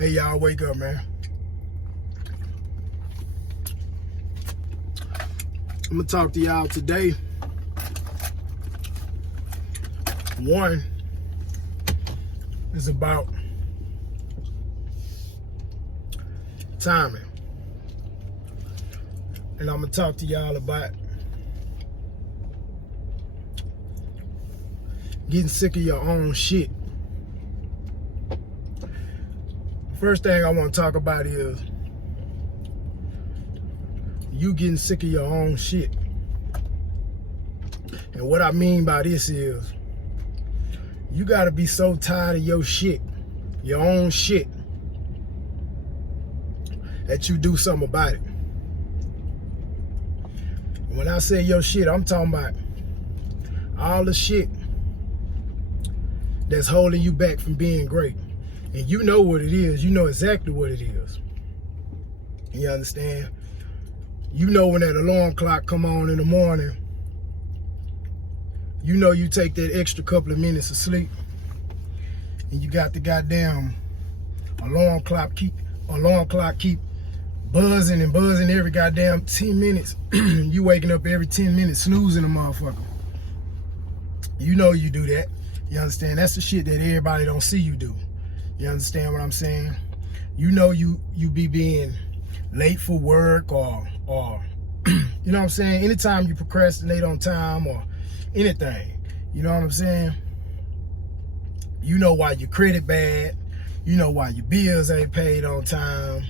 Hey, y'all, wake up, man. I'm gonna talk to y'all today. One is about timing. And I'm gonna talk to y'all about getting sick of your own shit. First thing I want to talk about is you getting sick of your own shit. And what I mean by this is you gotta be so tired of your shit, your own shit, that you do something about it. And when I say your shit, I'm talking about all the shit that's holding you back from being great. And you know what it is. You know exactly what it is. You understand? You know when that alarm clock come on in the morning, you know you take that extra couple of minutes of sleep and you got the goddamn alarm clock keep buzzing and buzzing every goddamn 10 minutes. You waking up every 10 minutes snoozing a motherfucker. You know you do that. You understand? That's the shit that everybody don't see you do. You understand what I'm saying? You know you be being late for work or you know what I'm saying? Anytime you procrastinate on time or anything, you know what I'm saying? You know why your credit bad. You know why your bills ain't paid on time.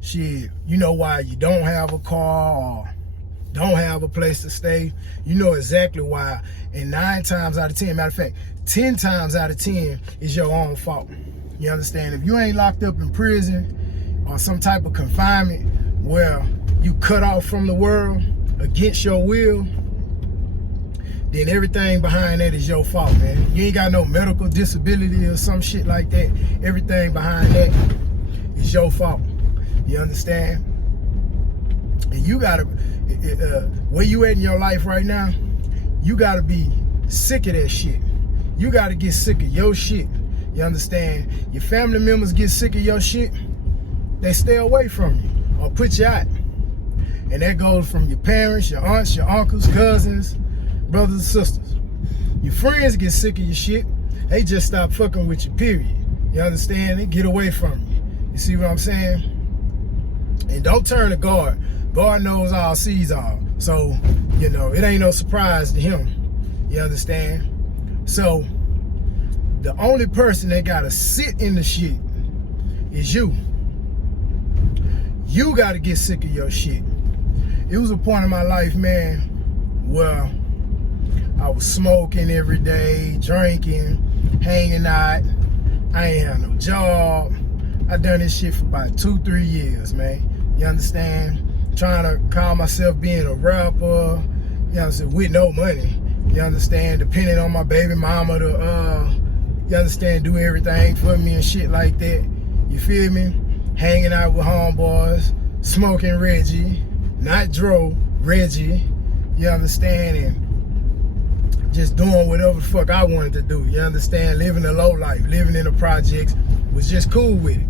Shit, you know why you don't have a car or don't have a place to stay. You know exactly why. And 9 times out of 10, matter of fact, 10 times out of 10 is your own fault. You understand? If you ain't locked up in prison or some type of confinement where you cut off from the world against your will, then everything behind that is your fault, man. You ain't got no medical disability or some shit like that. Everything behind that is your fault. You understand? And you gotta, where you at in your life right now, you gotta be sick of that shit. You gotta get sick of your shit. You understand? Your family members get sick of your shit, they stay away from you or put you out. And that goes from your parents, your aunts, your uncles, cousins, brothers and sisters. Your friends get sick of your shit, they just stop fucking with you, period. You understand? They get away from you. You see what I'm saying? And don't turn to God. God knows all, sees all. So, you know, it ain't no surprise to him. You understand? So, the only person that gotta sit in the shit is you. You gotta get sick of your shit. It was a point in my life, man, where I was smoking every day, drinking, hanging out. I ain't had no job. I done this shit for about 2-3 years, man. You understand? Trying to call myself being a rapper, you know what I'm saying, with no money. You understand? Depending on my baby mama to, you understand, do everything for me and shit like that. You feel me? Hanging out with homeboys, smoking Reggie, not Dro, Reggie. You understand? And just doing whatever the fuck I wanted to do. You understand? Living a low life, living in the projects was just cool with it.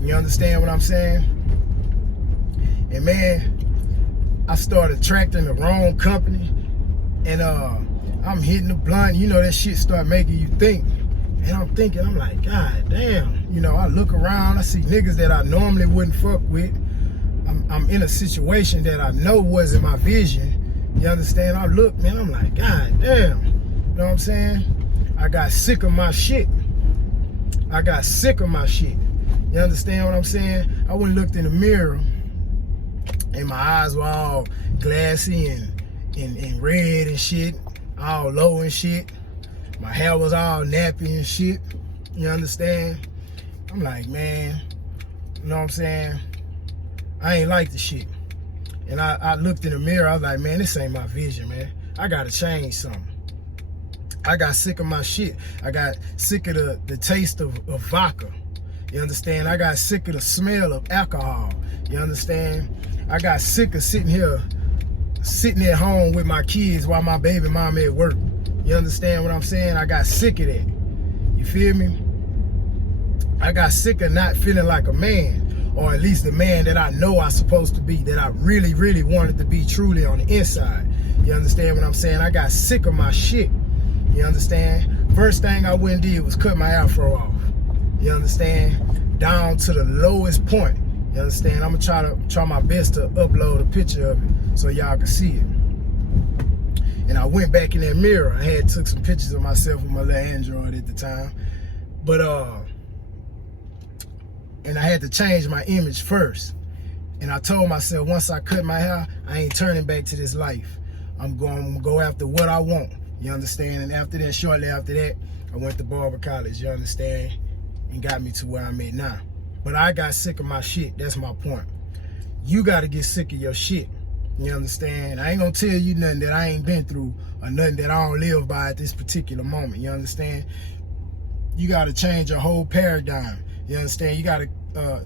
You understand what I'm saying? And man, I started attracting the wrong company. And I'm hitting the blunt. You know, that shit start making you think. And I'm thinking, I'm like, God damn. You know, I look around, I see niggas that I normally wouldn't fuck with. I'm in a situation that I know wasn't my vision. You understand? I look, man, I'm like, God damn. You know what I'm saying? I got sick of my shit. I got sick of my shit. You understand what I'm saying? I went and looked in the mirror and my eyes were all glassy and red and shit, all low and shit. My hair was all nappy and shit. You understand? I'm like, man, you know what I'm saying? I ain't like the shit. And I looked in the mirror, I was like, man, this ain't my vision, man. I gotta change something. I got sick of my shit. I got sick of the taste of vodka. You understand? I got sick of the smell of alcohol. You understand? I got sick of sitting at home with my kids while my baby mama at work. You understand what I'm saying? I got sick of that. You feel me? I got sick of not feeling like a man, or at least the man that I know I'm supposed to be, that I really, really wanted to be truly on the inside. You understand what I'm saying? I got sick of my shit. You understand? First thing I went and did was cut my afro off. You understand? Down to the lowest point. You understand? I'm gonna try my best to upload a picture of it so y'all can see it. And I went back in that mirror. I took some pictures of myself with my little Android at the time. But and I had to change my image first. And I told myself, once I cut my hair, I ain't turning back to this life. I'm going to go after what I want. You understand? And after that, shortly after that, I went to Barber College, you understand? And got me to where I'm at now. But I got sick of my shit. That's my point. You got to get sick of your shit. You understand? I ain't going to tell you nothing that I ain't been through or nothing that I don't live by at this particular moment. You understand? You got to change your whole paradigm. You understand? You got to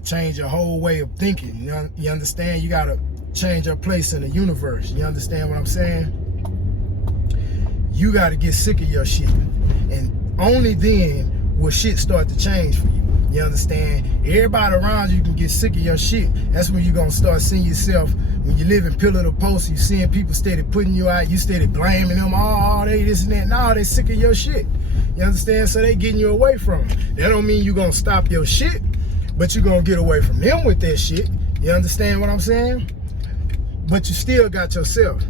change your whole way of thinking. You understand? You got to change your place in the universe. You understand what I'm saying? You got to get sick of your shit. And only then will shit start to change for you. You understand? Everybody around you can get sick of your shit. That's when you're going to start seeing yourself, when you live in pillar to post, you seeing people steady putting you out, you steady blaming them, oh, they this and that. No, they sick of your shit. You understand? So they getting you away from it. That don't mean you're going to stop your shit, but you're going to get away from them with that shit. You understand what I'm saying? But you still got yourself.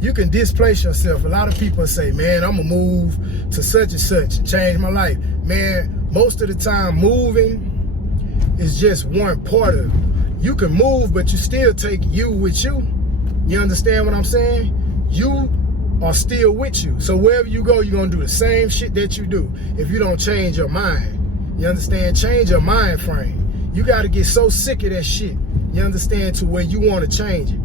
You can displace yourself. A lot of people say, man, I'm going to move to such and such and change my life. Man, most of the time, moving is just one part of it. You can move, but you still take you with you. You understand what I'm saying? You are still with you. So wherever you go, you're going to do the same shit that you do if you don't change your mind. You understand? Change your mind frame. You got to get so sick of that shit. You understand? To where you want to change it.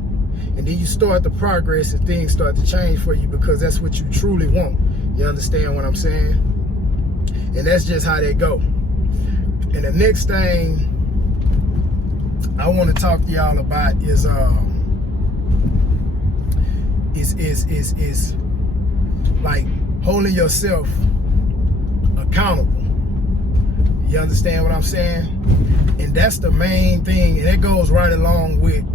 And then you start the progress and things start to change for you because that's what you truly want. You understand what I'm saying? And that's just how they go. And the next thing I want to talk to y'all about is like holding yourself accountable. You understand what I'm saying? And that's the main thing, and that goes right along with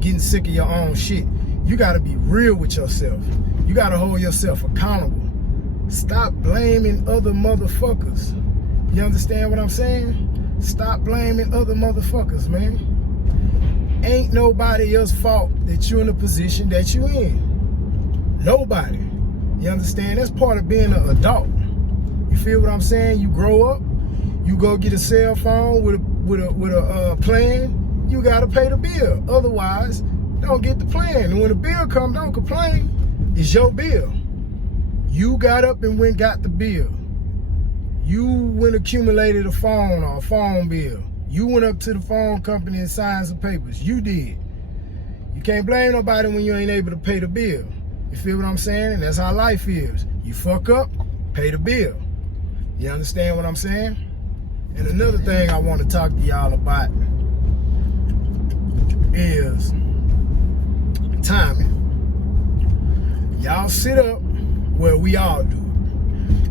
getting sick of your own shit. You got to be real with yourself. You got to hold yourself accountable. Stop blaming other motherfuckers. You understand what I'm saying? Stop blaming other motherfuckers, man. Ain't nobody else's fault that you're in the position that you in. Nobody. You understand? That's part of being an adult. You feel what I'm saying? You grow up, you go get a cell phone with a plan, you gotta pay the bill. Otherwise, don't get the plan. And when the bill comes, don't complain. It's your bill. You got up and went got the bill. You went accumulated a phone or a phone bill. You went up to the phone company and signed some papers. You did. You can't blame nobody when you ain't able to pay the bill. You feel what I'm saying? And that's how life is. You fuck up, pay the bill. You understand what I'm saying? And another thing I want to talk to y'all about is timing. Y'all sit up where we all do.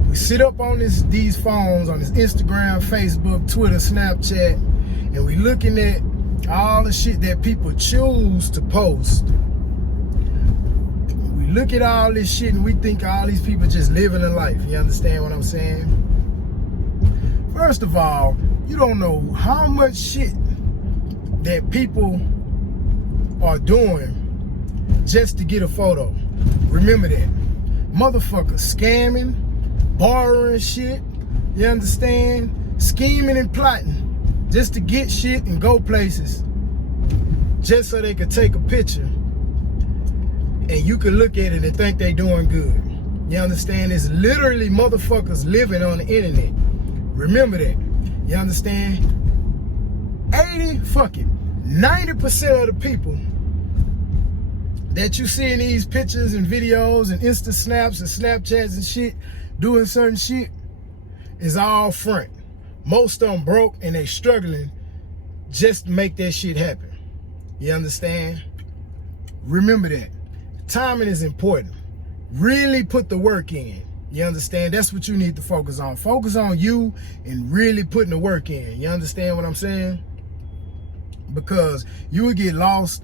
We sit up on these phones, on this Instagram, Facebook, Twitter, Snapchat, and we looking at all the shit that people choose to post. We look at all this shit and we think all these people just living a life. You understand what I'm saying? First of all, you don't know how much shit that people are doing just to get a photo. Remember that. Motherfuckers scamming, borrowing shit, you understand? Scheming and plotting just to get shit and go places just so they could take a picture and you can look at it and think they doing good. You understand? It's literally motherfuckers living on the internet. Remember that. You understand? 90% of the people that you see in these pictures and videos and Insta snaps and Snapchats and shit doing certain shit is all front. Most of them broke and they struggling just to make that shit happen. You understand? Remember that. Timing is important. Really put the work in. You understand? That's what you need to focus on. Focus on you and really putting the work in. You understand what I'm saying? Because you would get lost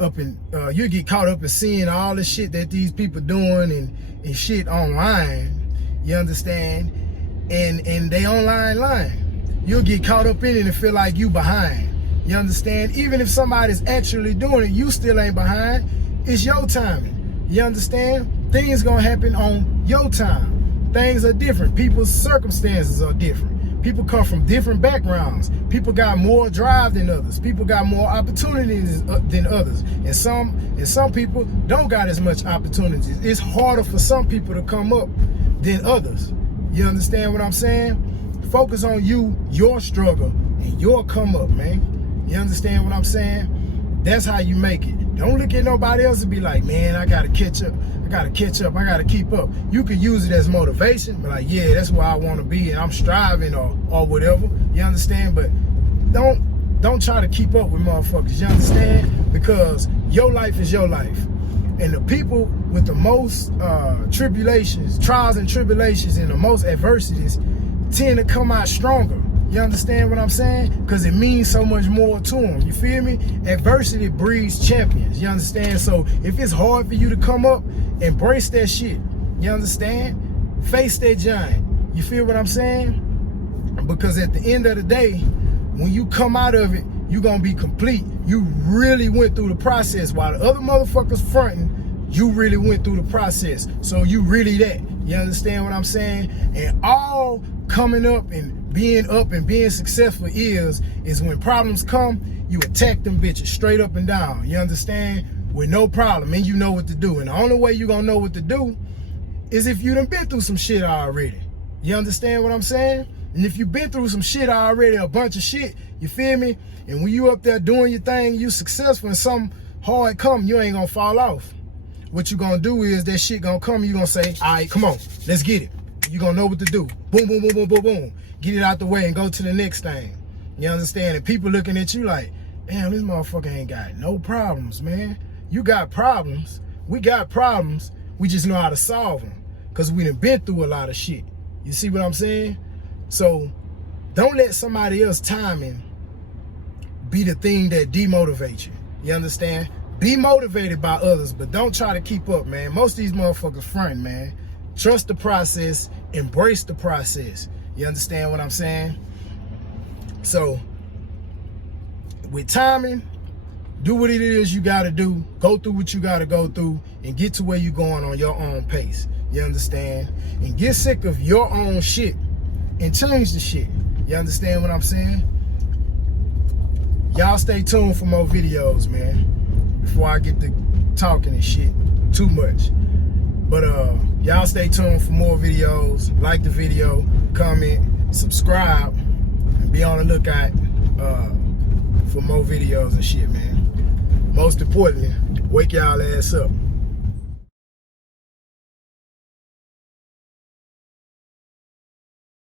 up in, you get caught up in seeing all the shit that these people doing and shit online. You understand? And they online lying. You'll get caught up in it and feel like you behind. You understand? Even if somebody's actually doing it, you still ain't behind. It's your timing. You understand? Things gonna happen on your time. Things are different. People's circumstances are different. People come from different backgrounds. People got more drive than others. People got more opportunities than others. And some people don't got as much opportunities. It's harder for some people to come up than others. You understand what I'm saying? Focus on you, your struggle, and your come up, man. You understand what I'm saying? That's how you make it. Don't look at nobody else and be like, man, I gotta catch up. I gotta catch up. I gotta keep up. You can use it as motivation, but like, yeah, that's where I wanna be and I'm striving or whatever. You understand? But don't try to keep up with motherfuckers. You understand? Because your life is your life. And the people with the most tribulations, trials and tribulations, and the most adversities tend to come out stronger. You understand what I'm saying? Because it means so much more to them. You feel me? Adversity breeds champions. You understand? So if it's hard for you to come up, embrace that shit. You understand? Face that giant. You feel what I'm saying? Because at the end of the day, when you come out of it, you're going to be complete. You really went through the process. While the other motherfuckers fronting, you really went through the process. So you really that. You understand what I'm saying? And all coming up and being successful is when problems come, you attack them bitches straight up and down. You understand? With no problem, and you know what to do. And the only way you're gonna know what to do is if you done been through some shit already. You understand what I'm saying? And if you've been through some shit already, a bunch of shit, you feel me? And when you up there doing your thing, you successful and something hard come, you ain't gonna fall off. What you gonna do is that shit gonna come, you gonna say, all right, come on, let's get it. You gonna know what to do. Boom, boom, boom, boom, boom, boom. Get it out the way and go to the next thing. You understand? And people looking at you like, damn, this motherfucker ain't got no problems, man. You got problems. We got problems. We just know how to solve them. Because we done been through a lot of shit. You see what I'm saying? So don't let somebody else's timing be the thing that demotivates you. You understand? Be motivated by others, but don't try to keep up, man. Most of these motherfuckers front, man. Trust the process. Embrace the process. You understand what I'm saying? So, with timing, do what it is you gotta do. Go through what you gotta go through and get to where you're going on your own pace. You understand? And get sick of your own shit and change the shit. You understand what I'm saying? Y'all stay tuned for more videos, man. Before I get to talking and shit too much. But y'all stay tuned for more videos. Like the video, comment, subscribe, and be on the lookout for more videos and shit, man. Most importantly, wake y'all ass up.